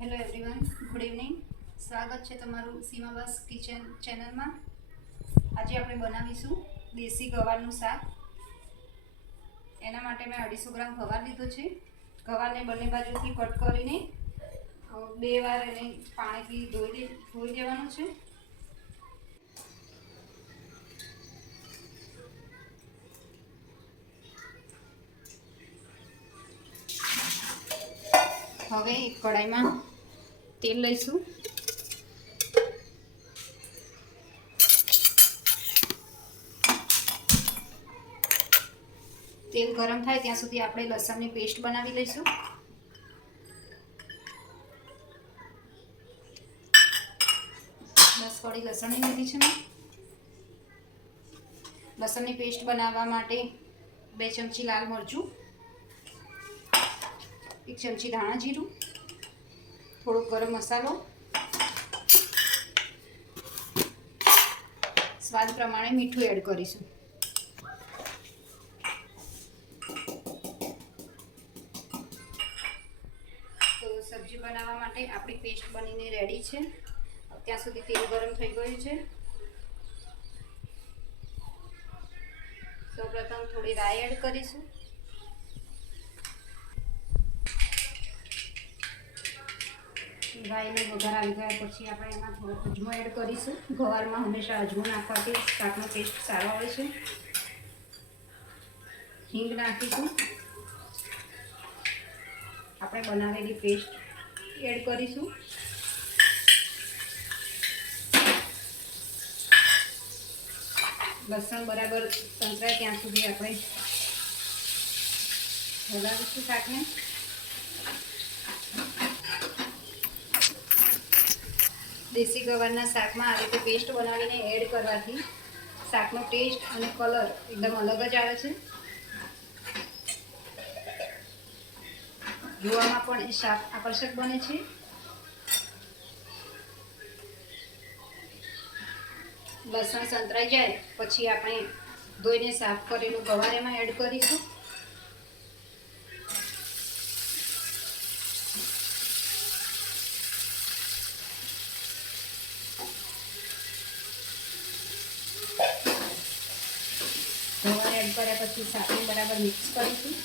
Hello everyone, good evening. સ્વાગત છે તમારું સીમાબસ કિચન ચેનલમાં. આજે આપણે બનાવીશું દેશી ગવારનું શાક. એના માટે મેં 250 ગ્રામ ગવાર લીધો છે. ગવારને બંને બાજુથી કટ કરીને 2 વાર એને પાણીથી ધોઈ દેવાનું છે. હવે એક કડાઈમાં તેલ લઈશું. તેલ ગરમ થાય ત્યાં સુધી આપણે લસણની પેસ્ટ બનાવી લઈશું. બસ કળી લસણની લીધી છે મેં. લસણની પેસ્ટ બનાવવા માટે 2 ચમચી લાલ મરચું, 1 ચમચી ધાણા જીરું, થોડો ગરમ મસાલો, સ્વાદ પ્રમાણે મીઠું એડ કરીશું. તો સબ્જી બનાવવા માટે આપણી પેસ્ટ બનીને રેડી છે. ત્યાં સુધી તેલ ગરમ થઈ ગયું છે. સૌપ્રથમ થોડી રાઈ એડ કરીશું. રાઈને વઘાર આવી ગયા પછી આપણે એમાં થોડો અજમો એડ કરીશું. ગવારમાં હંમેશા અજમો નાખવાથી શાકનો ટેસ્ટ સારો આવે છે. હિંગ નાખીશું. આપણે બનાવેલી પેસ્ટ એડ કરીશું. લસણ બરાબર સંતરાય ત્યાં સુધી આપણે હલાવીશું શાકને. દેશી ગવારના શાકમાં આ રીતે પેસ્ટ બનાવીને એડ કરવાથી શાકનો ટેસ્ટ અને કલર એકદમ અલગ જ આવે છે. જોવામાં પણ એ શાક આકર્ષક બને છે. લસણ સંતરાઈ જાય પછી આપણે ધોઈને સાફ કરેલું ગવાર એમાં એડ કરીશું. ગવાર એડ કર્યા પછી શાકને બરાબર મિક્સ કરીશું.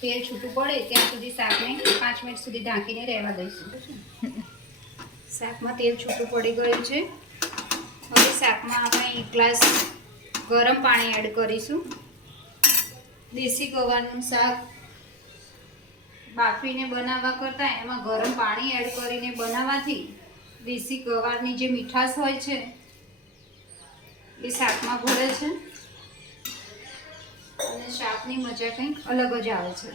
તેલ છૂટું પડે ત્યાં સુધી શાકને 5 મિનિટ સુધી ઢાંકીને રહેવા દઈશું. શાકમાં તેલ છૂટું પડી ગયું છે. હવે શાકમાં આપણે 1 ગ્લાસ ગરમ પાણી એડ કરીશું. દેશી ગવારનું શાક બાફીને બનાવવા કરતાં એમાં ગરમ પાણી એડ કરીને બનાવવાથી દેશી ગવારની જે મીઠાશ હોય છે એ શાકમાં ભળે છે અને શાકની મજા કંઈક અલગ જ આવે છે.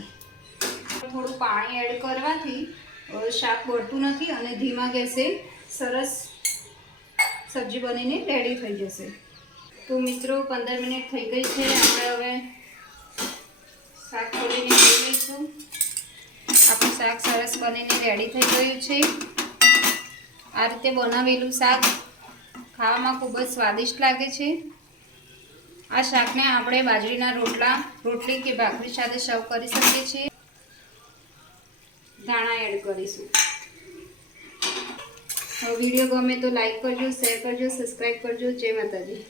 થોડું પાણી એડ કરવાથી શાક બળતું નથી અને ધીમા ગેસે સરસ સબ્જી બનીને રેડી થઈ જશે. તો મિત્રો 15 મિનિટ થઈ ગઈ છે. આપણે હવે શાક ખોલીને જોઈ લઈશું. આપણું શાક સરસ બનીને રેડી થઈ ગયું છે. આ રીતે બનાવેલું શાક ખાવામાં ખૂબ જ સ્વાદિષ્ટ લાગે છે. આ શાકને આપણે બાજરીના રોટલી કે ભાખરી સાથે સર્વ કરી શકીએ છીએ. ધાણા એડ કરીશું. વિડીયો ગમે તો લાઈક કરજો, શેર કરજો, સબસ્ક્રાઈબ કરજો. જય માતાજી.